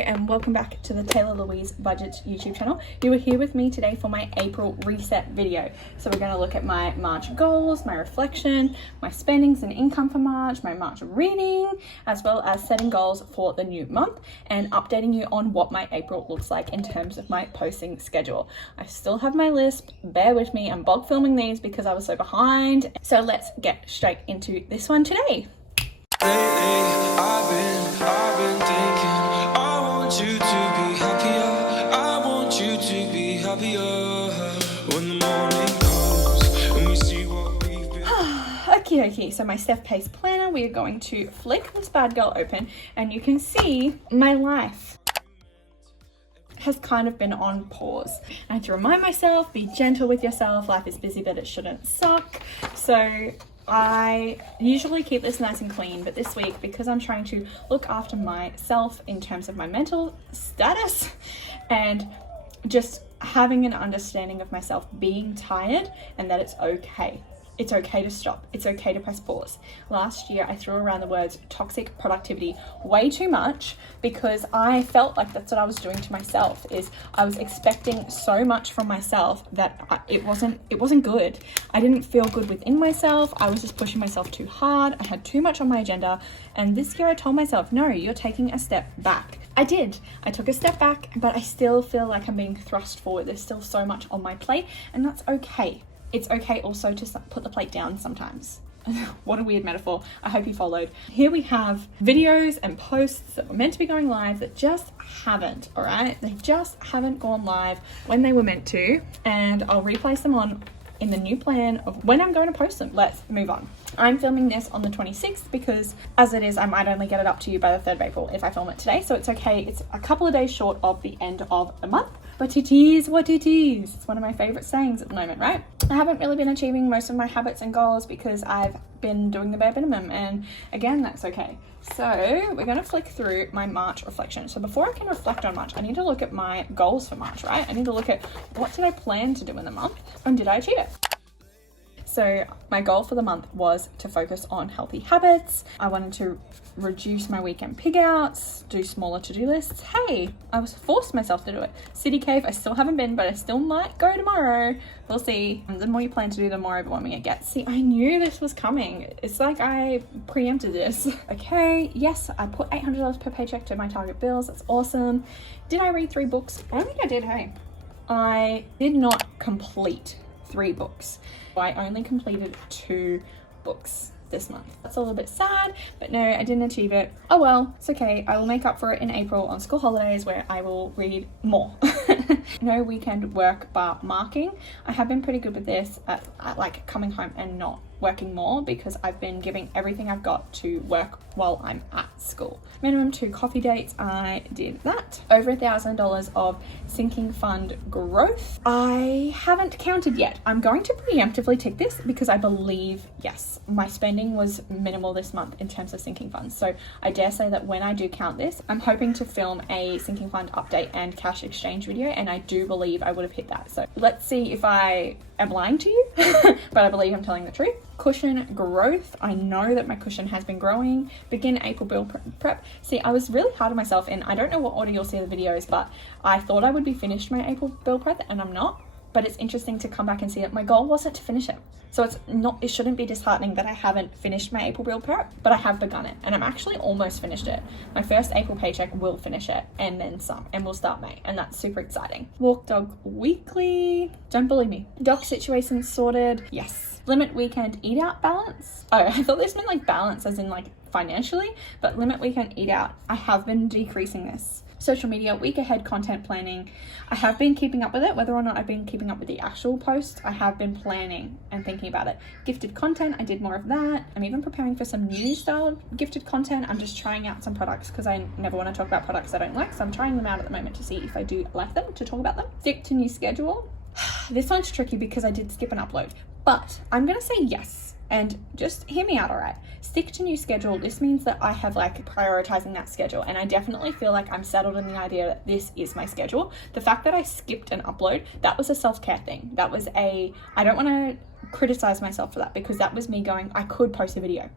and welcome back to the Taylah Louise Budget YouTube channel. You are here with me today for my April reset video. So we're going to look at my March goals, my reflection, my spendings and income for March, my March reading, as well as setting goals for the new month and updating you on what my April looks like in terms of my posting schedule. I still have my list, bear with me, I'm bulk filming these because I was so behind. So let's get straight into this one today. I've been thinking, I want you to be happier. I want you to be happier when the morning comes and we see what we've been. Okay, so my Steph Pace planner, we are going to flick this bad girl open and you can see my life has kind of been on pause. I had to remind myself, be gentle with yourself, life is busy but it shouldn't suck. So I usually keep this nice and clean, but this week, because I'm trying to look after myself in terms of my mental status and just having an understanding of myself being tired and that it's okay. It's okay to stop. It's okay to press pause. Last year, I threw around the words toxic productivity way too much because I felt like that's what I was doing to myself, is I was expecting so much from myself that it wasn't good. I didn't feel good within myself. I was just pushing myself too hard. I had too much on my agenda. And this year I told myself, no, you're taking a step back. I did. I took a step back, but I still feel like I'm being thrust forward. There's still so much on my plate, and that's okay. It's okay also to put the plate down sometimes. What a weird metaphor. I hope you followed. Here we have videos and posts that were meant to be going live that just haven't, all right? They just haven't gone live when they were meant to, and I'll replace them on in the new plan of when I'm going to post them. Let's move on. I'm filming this on the 26th because as it is, I might only get it up to you by the 3rd of April if I film it today. So it's okay. It's a couple of days short of the end of the month, but it is what it is. It's one of my favorite sayings at the moment, right? I haven't really been achieving most of my habits and goals because I've been doing the bare minimum, and again, that's okay. So we're going to flick through my March reflection. So before I can reflect on March, I need to look at my goals for March, right? I need to look at what did I plan to do in the month and did I achieve it? So my goal for the month was to focus on healthy habits. I wanted to reduce my weekend pig outs, do smaller to-do lists. Hey, I was forced myself to do it. City Cave, I still haven't been, but I still might go tomorrow. We'll see. The more you plan to do, the more overwhelming it gets. See, I knew this was coming. It's like I preempted this. Okay, yes, I put $800 per paycheck to my target bills. That's awesome. Did I read 3 books? I don't think I did, hey. I did not complete 3 books. I only completed 2 books this month. That's a little bit sad, but no, I didn't achieve it. Oh well, it's okay. I will make up for it in April on school holidays where I will read more. No weekend work bar marking. I have been pretty good with this at like coming home and not working more because I've been giving everything I've got to work while I'm at school. Minimum 2 coffee dates, I did that. Over $1,000 of sinking fund growth. I haven't counted yet. I'm going to preemptively tick this because I believe, yes, my spending was minimal this month in terms of sinking funds. So I dare say that when I do count this, I'm hoping to film a sinking fund update and cash exchange video, and I do believe I would have hit that. So let's see if I am lying to you, but I believe I'm telling the truth. Cushion growth. I know that my cushion has been growing. Begin April bill prep. See, I was really hard on myself, and I don't know what order you'll see the videos, but I thought I would be finished my April bill prep and I'm not. But it's interesting to come back and see that my goal wasn't to finish it. So it shouldn't be disheartening that I haven't finished my April bill prep, but I have begun it and I'm actually almost finished it. My first April paycheck will finish it and then some, and we'll start May, and that's super exciting. Walk dog weekly. Don't believe me. Doc situation sorted. Yes. Limit weekend eat out balance. Oh, I thought this meant like balance as in like financially, but limit weekend eat out. I have been decreasing this. Social media, week ahead content planning. I have been keeping up with it. Whether or not I've been keeping up with the actual post, I have been planning and thinking about it. Gifted content, I did more of that. I'm even preparing for some new style gifted content. I'm just trying out some products because I never want to talk about products I don't like. So I'm trying them out at the moment to see if I do like them, to talk about them. Stick to new schedule. This one's tricky because I did skip an upload, but I'm going to say yes. And just hear me out, all right? Stick to new schedule. This means that I have like prioritizing that schedule. And I definitely feel like I'm settled in the idea that this is my schedule. The fact that I skipped an upload, that was a self-care thing. That was I don't want to criticize myself for that because that was me going, I could post a video.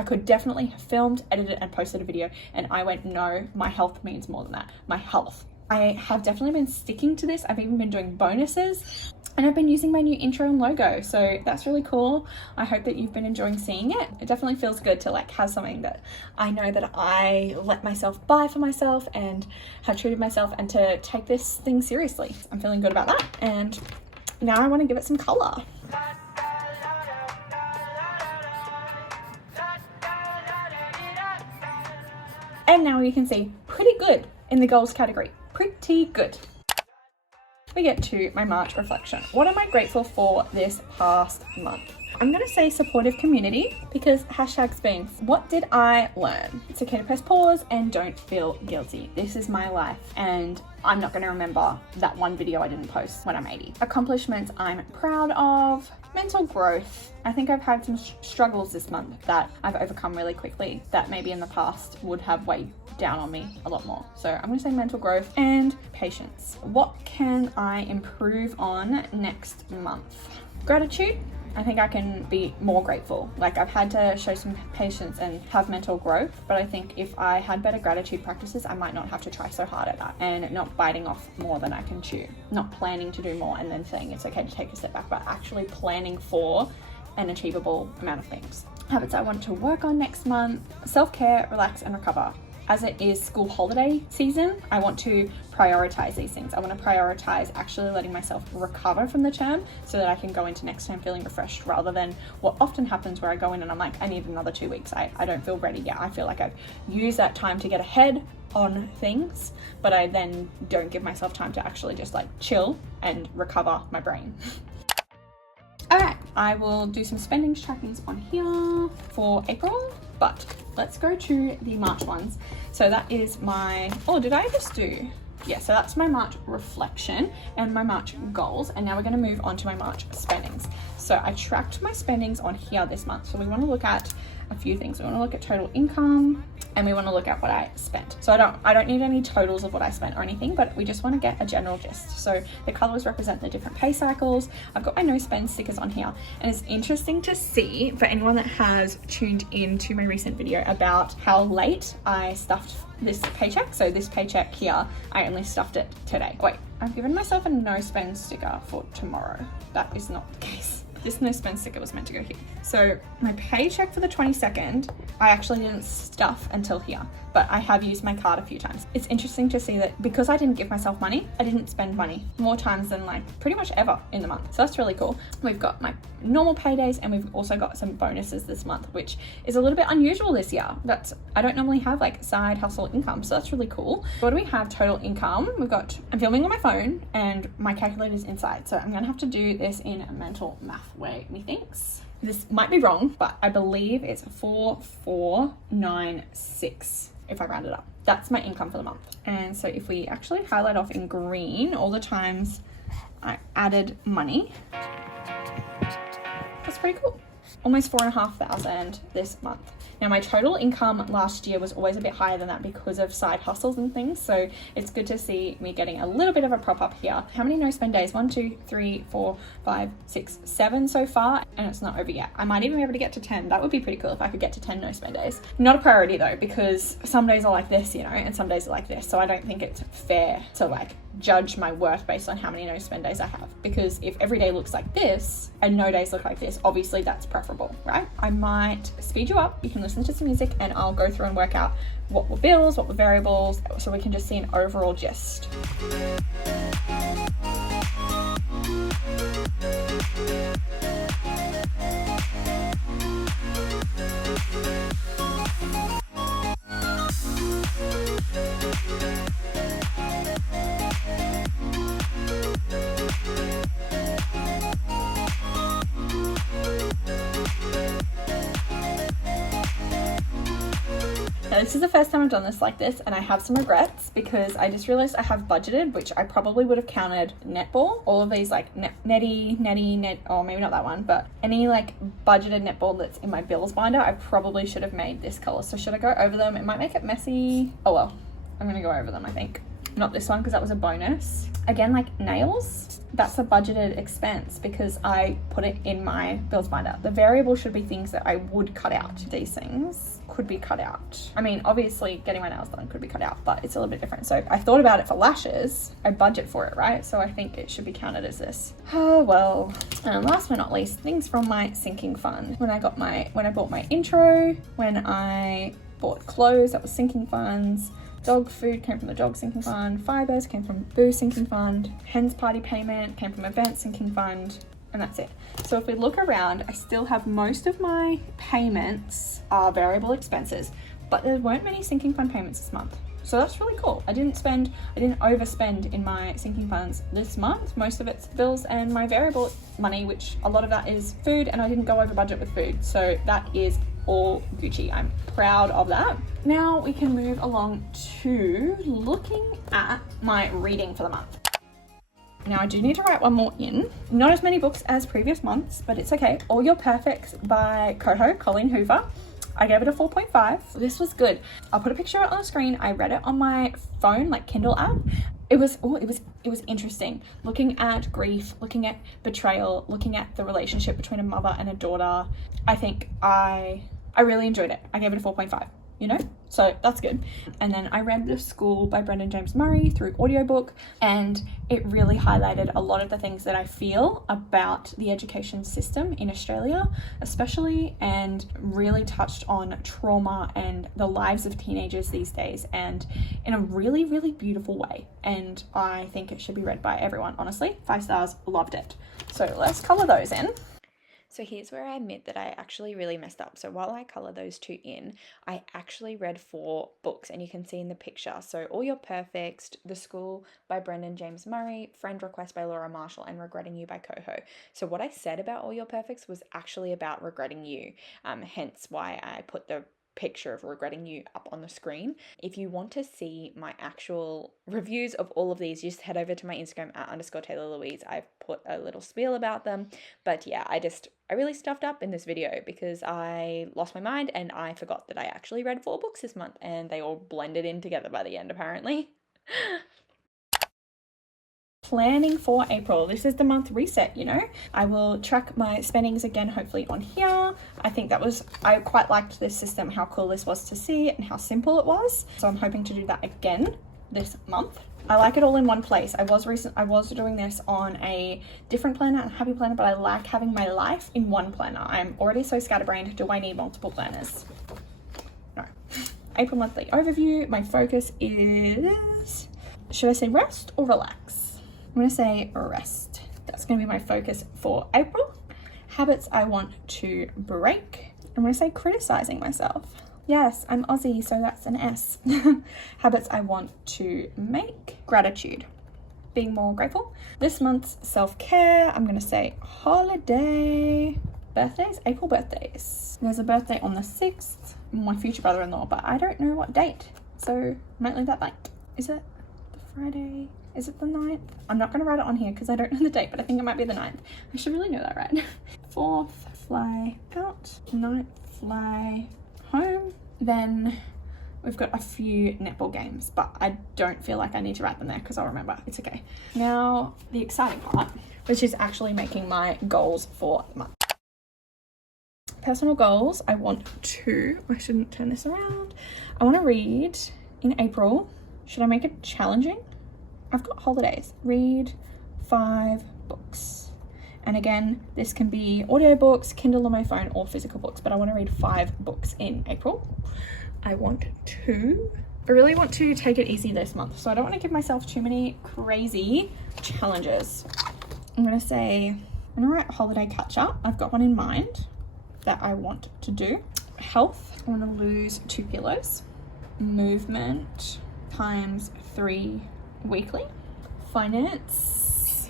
I could definitely have filmed, edited and posted a video, and I went, no, my health means more than that. My health. I have definitely been sticking to this. I've even been doing bonuses, and I've been using my new intro and logo, so that's really cool. I hope that you've been enjoying seeing it. It definitely feels good to like have something that I know that I let myself buy for myself and have treated myself, and to take this thing seriously. I'm feeling good about that, and now I want to give it some color. And now you can see pretty good in the goals category. Pretty good. We get to my March reflection. What am I grateful for this past month? I'm going to say supportive community, because #spoons. What did I learn? It's okay to press pause and don't feel guilty. This is my life, and I'm not going to remember that one video I didn't post when I'm 80. Accomplishments I'm proud of. Mental growth. I think I've had some struggles this month that I've overcome really quickly that maybe in the past would have weighed down on me a lot more. So I'm going to say mental growth and patience. What can I improve on next month? Gratitude. I think I can be more grateful. Like, I've had to show some patience and have mental growth, but I think if I had better gratitude practices, I might not have to try so hard at that, and not biting off more than I can chew. Not planning to do more and then saying it's okay to take a step back, but actually planning for an achievable amount of things. Habits I want to work on next month. Self-care, relax and recover. As it is school holiday season, I want to prioritize these things. I want to prioritize actually letting myself recover from the term so that I can go into next term feeling refreshed, rather than what often happens where I go in and I'm like, I need another 2 weeks. I don't feel ready yet. I feel like I've used that time to get ahead on things, but I then don't give myself time to actually just like chill and recover my brain. All right, I will do some spending trackings on here for April, but let's go to the March ones. So that is my, oh, did I just do? Yeah, so that's my March reflection and my March goals. And now we're gonna move on to my March spendings. So I tracked my spendings on here this month. So we wanna look at a few things. We wanna look at total income, and we want to look at what I spent. So I don't need any totals of what I spent or anything, but we just want to get a general gist. So the colors represent the different pay cycles. I've got my no spend stickers on here, and it's interesting to see for anyone that has tuned into my recent video about how late I stuffed this paycheck. So this paycheck here, I only stuffed it today. Wait, I've given myself a no spend sticker for tomorrow. That is not the case. This no spend sticker was meant to go here. So my paycheck for the 22nd, I actually didn't stuff until here, but I have used my card a few times. It's interesting to see that because I didn't give myself money, I didn't spend money more times than like pretty much ever in the month. So that's really cool. We've got my normal paydays, and we've also got some bonuses this month, which is a little bit unusual this year. I don't normally have like side hustle income, so that's really cool. What do we have? Total income. I'm filming on my phone and my calculator's inside, so I'm gonna have to do this in a mental math way, methinks. This might be wrong, but I believe it's 4496 if I round it up. That's my income for the month. And so if we actually highlight off in green all the times I added money, that's pretty cool. Almost 4,500 this month. Now my total income last year was always a bit higher than that because of side hustles and things. So it's good to see me getting a little bit of a prop up here. How many no spend days? 1, 2, 3, 4, 5, 6, 7 so far, and it's not over yet. I might even be able to get to 10. That would be pretty cool if I could get to 10 no spend days. Not a priority though, because some days are like this, you know, and some days are like this. So I don't think it's fair to like judge my worth based on how many no spend days I have, because if every day looks like this and no days look like this, obviously that's preferable, right? I might speed you up. You can listen to some music and I'll go through and work out what were bills, what were variables, so we can just see an overall gist. Now this is the first time I've done this like this, and I have some regrets because I just realized I have budgeted, which I probably would have counted netball. All of these like netty, or maybe not that one, but any like budgeted netball that's in my bills binder, I probably should have made this color. So should I go over them? It might make it messy. Oh well, I'm gonna go over them, I think. not this one because that was a bonus. Again, like nails, that's a budgeted expense because I put it in my bills binder. The variable should be things that I would cut out. These things could be cut out. I mean, obviously getting my nails done could be cut out, but it's a little bit different. So I thought about it for lashes. I budget for it, right? So I think it should be counted as this. Oh, well. And last but not least, things from my sinking fund. When I bought my intro, when I bought clothes, that was sinking funds. Dog food came from the dog sinking fund. Fibers came from boo sinking fund. Hens party payment came from event sinking fund. And that's it. So if we look around, I still have most of my payments are variable expenses, but there weren't many sinking fund payments this month. So that's really cool. I didn't overspend in my sinking funds this month. Most of it's bills and my variable money, which a lot of that is food, and I didn't go over budget with food. So that is all Gucci. I'm proud of that. Now we can move along to looking at my reading for the month. Now I do need to write one more in. Not as many books as previous months, but it's okay. All Your Perfects by Colleen Hoover. I gave it a 4.5. This was good. I'll put a picture on the screen. I read it on my phone, like Kindle app. It was interesting. Looking at grief, looking at betrayal, looking at the relationship between a mother and a daughter. I think I really enjoyed it. I gave it a 4.5, you know? So that's good. And then I read The School by Brendan James Murray through audiobook, and it really highlighted a lot of the things that I feel about the education system in Australia, especially, and really touched on trauma and the lives of teenagers these days, and in a really, really beautiful way. And I think it should be read by everyone, honestly. 5 stars, loved it. So let's color those in. So here's where I admit that I actually really messed up. So while I colour those two in, I actually read 4 books, and you can see in the picture. So All Your Perfects, The School by Brendan James Murray, Friend Request by Laura Marshall, and Regretting You by Coho. So what I said about All Your Perfects was actually about Regretting You, hence why I put the picture of Regretting You up on the screen. If you want to see my actual reviews of all of these, just head over to my Instagram @_Taylah Louise. I've put a little spiel about them. But yeah, I really stuffed up in this video because I lost my mind and I forgot that I actually read 4 books this month, and they all blended in together by the end, apparently. Planning for April. This is the month reset, you know. I will track my spendings again, hopefully on here. I quite liked this system, how cool this was to see and how simple it was. So I'm hoping to do that again this month. I like it all in one place. I was doing this on a different planner, a happy planner, but I like having my life in one planner. I'm already so scatterbrained. Do I need multiple planners? No. April monthly overview. My focus is, should I say rest or relax? I'm going to say rest. That's going to be my focus for April. Habits I want to break. I'm going to say criticizing myself. Yes, I'm Aussie, so that's an S. Habits I want to make. Gratitude. Being more grateful. This month's self-care, I'm going to say holiday. Birthdays, April birthdays. There's a birthday on the 6th, my future brother-in-law, but I don't know what date. So I might leave that blank. Is it the Friday? Is it the 9th? I'm not going to write it on here because I don't know the date, but I think it might be the 9th. I should really know that, right? 4th, fly out. 9th, fly home. Then we've got a few netball games, but I don't feel like I need to write them there because I'll remember. It's okay. Now, the exciting part, which is actually making my goals for the month. Personal goals, I shouldn't turn this around. I want to read in April. Should I make it challenging? I've got holidays. Read 5 books. And again, this can be audiobooks, Kindle on my phone, or physical books, but I want to read 5 books in April. I really want to take it easy this month, so I don't want to give myself too many crazy challenges. I'm going to write holiday catch up. I've got one in mind that I want to do. Health, I want to lose 2 kilos. Movement times 3 weekly. Finance,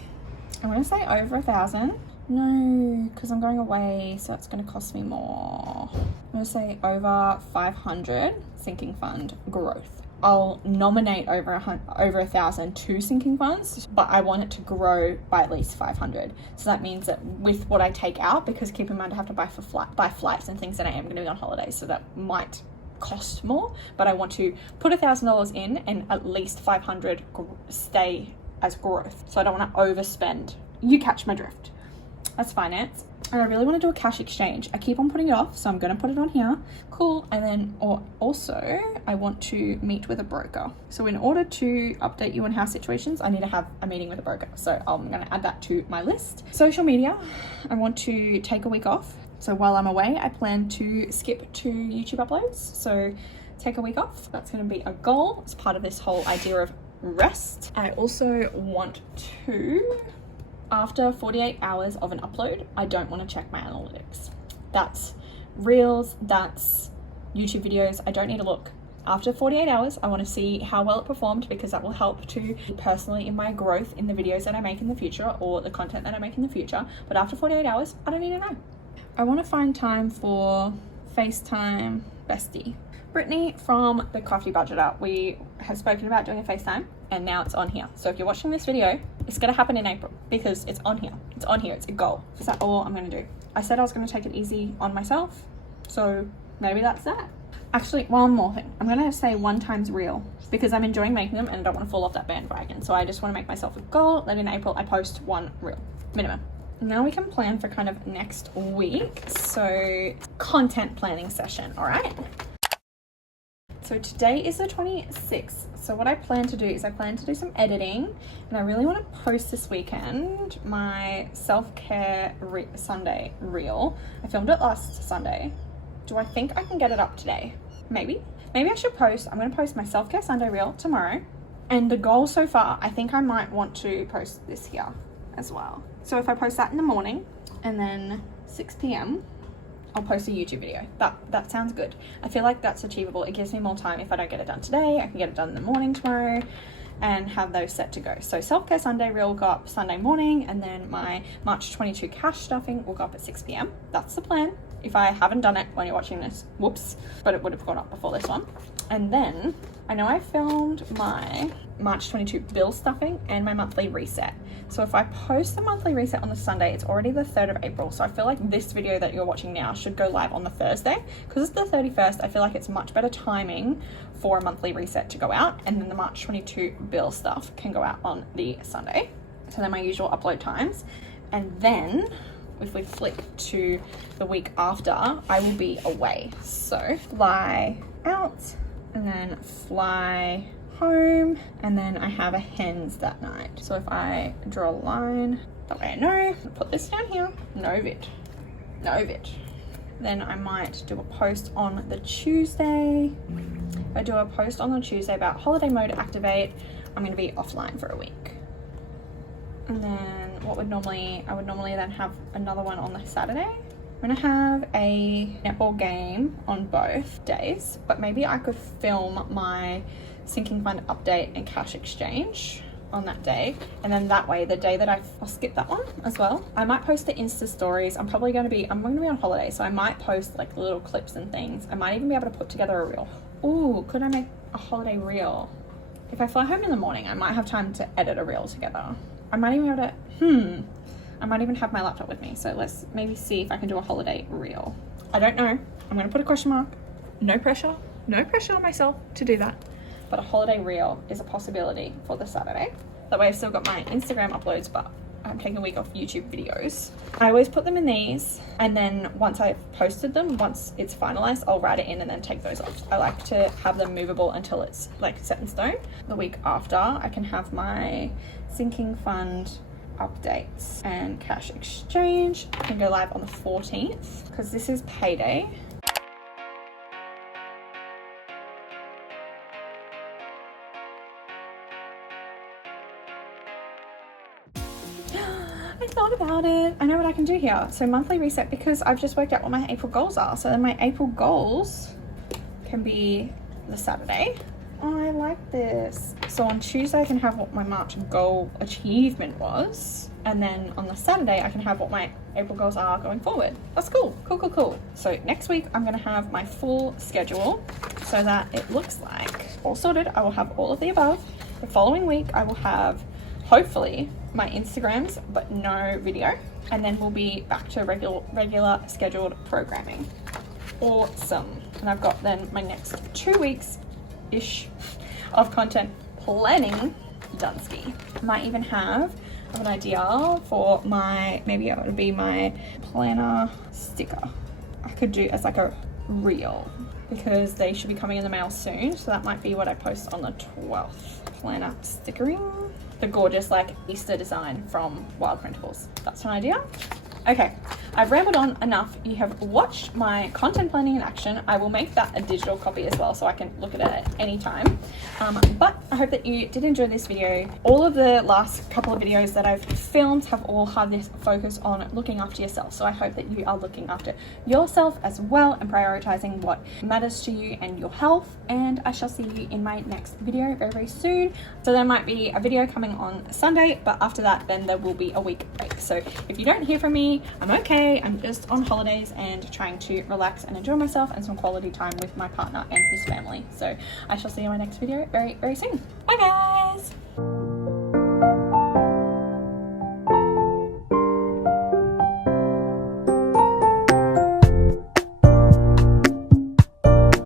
I want to say over 1,000. No, because I'm going away, so it's going to cost me more. I'm going to say over 500. Sinking fund growth. I'll nominate over 1,000 to sinking funds, but I want it to grow by at least 500. So that means that with what I take out, because keep in mind I have to buy flights and things, that I am going to be on holidays, so that might cost more, but I want to put $1,000 in and at least 500 stay as growth. So I don't want to overspend. You catch my drift. That's finance. And I really want to do a cash exchange. I keep on putting it off, so I'm going to put it on here. Cool. And then also I want to meet with a broker. So in order to update you on house situations, I need to have a meeting with a broker. So I'm going to add that to my list. Social media, I want to take a week off. So while I'm away, I plan to skip to YouTube uploads. So take a week off. That's going to be a goal. It's part of this whole idea of rest. I also want to, after 48 hours of an upload, I don't want to check my analytics. That's reels, that's YouTube videos. I don't need to look. After 48 hours, I want to see how well it performed, because that will help to personally in my growth in the videos that I make in the future or the content that I make in the future. But after 48 hours, I don't need to know. I want to find time for FaceTime bestie. Brittany from the Crafty Budgeter, we have spoken about doing a FaceTime and now it's on here. So if you're watching this video, it's going to happen in April because it's on here. It's on here. It's a goal. Is that all I'm going to do? I said I was going to take it easy on myself. So maybe that's that. Actually, one more thing. I'm going to say 1 times reel because I'm enjoying making them and I don't want to fall off that bandwagon. So I just want to make myself a goal that in April I post 1 reel minimum. Now we can plan for kind of next week. So content planning session. All right. So today is the 26th. So what I plan to do is I plan to do some editing, and I really want to post this weekend my self-care Sunday reel. I filmed it last Sunday. Do I think I can get it up today? Maybe I should post. I'm going to post my self-care Sunday reel tomorrow. And the goal so far, I think I might want to post this here as well. So if I post that in the morning and then 6 p.m, I'll post a YouTube video. That sounds good. I feel like that's achievable. It gives me more time. If I don't get it done today, I can get it done in the morning tomorrow and have those set to go. So self-care Sunday reel will go up Sunday morning, and then my March 22 cash stuffing will go up at 6 p.m. That's the plan. If I haven't done it when you're watching this, whoops, but it would have gone up before this one. And then I know I filmed my March 22 bill stuffing and my monthly reset. So if I post the monthly reset on the Sunday, it's already the 3rd of April. So I feel like this video that you're watching now should go live on the Thursday. Because it's the 31st, I feel like it's much better timing for a monthly reset to go out. And then the March 22 bill stuff can go out on the Sunday. So they're my usual upload times. And then if we flip to the week after, I will be away. So fly out and then fly home, and then I have a hens that night. So if I draw a line, that way I know, put this down here, no vid. Then I might do a post on the Tuesday. If I do a post on the Tuesday about holiday mode activate, I'm going to be offline for a week. And then I would normally then have another one on the Saturday. I'm gonna have a netball game on both days, but maybe I could film my sinking fund update and cash exchange on that day, and then that way the day that I'll skip that one as well. I might post the Insta stories. I'm going to be on holiday, so I might post like little clips and things. I might even be able to put together a reel. Ooh, could I make a holiday reel? If I fly home in the morning, I might have time to edit a reel together. I might even be able to, I might even have my laptop with me. So let's maybe see if I can do a holiday reel. I don't know. I'm going to put a question mark. No pressure on myself to do that. But a holiday reel is a possibility for the Saturday. That way I've still got my Instagram uploads, but I'm taking a week off YouTube videos. I always put them in these, and then once I've posted them, once it's finalized, I'll write it in and then take those off. I like to have them movable until it's like set in stone. The week after, I can have my sinking fund updates and cash exchange. I can go live on the 14th because this is payday. I thought about it. I know what I can do here. So monthly reset, because I've just worked out what my April goals are. So then my April goals can be the Saturday. Oh, I like this. So on Tuesday I can have what my March goal achievement was. And then on the Saturday I can have what my April goals are going forward. That's cool. Cool. So next week I'm going to have my full schedule so that it looks like all sorted. I will have all of the above. The following week I will have hopefully my Instagrams, but no video, and then we'll be back to regular scheduled programming. awesome. And I've got then my next 2 weeks-ish of content planning done-ski. Might even have an idea for my, maybe it would be my planner sticker. I could do as like a reel because they should be coming in the mail soon. So that might be what I post on the 12th. Planner stickering. The gorgeous like Easter design from Wild Printables. That's an idea. Okay, I've rambled on enough. You have watched my content planning in action. I will make that a digital copy as well so I can look at it at any time. But I hope that you did enjoy this video. All of the last couple of videos that I've filmed have all had this focus on looking after yourself. So I hope that you are looking after yourself as well and prioritizing what matters to you and your health. And I shall see you in my next video very, very soon. So there might be a video coming on Sunday, but after that, then there will be a week break. So if you don't hear from me, I'm okay. I'm just on holidays and trying to relax and enjoy myself and some quality time with my partner and his family. So I shall see you in my next video very, very soon. Bye guys.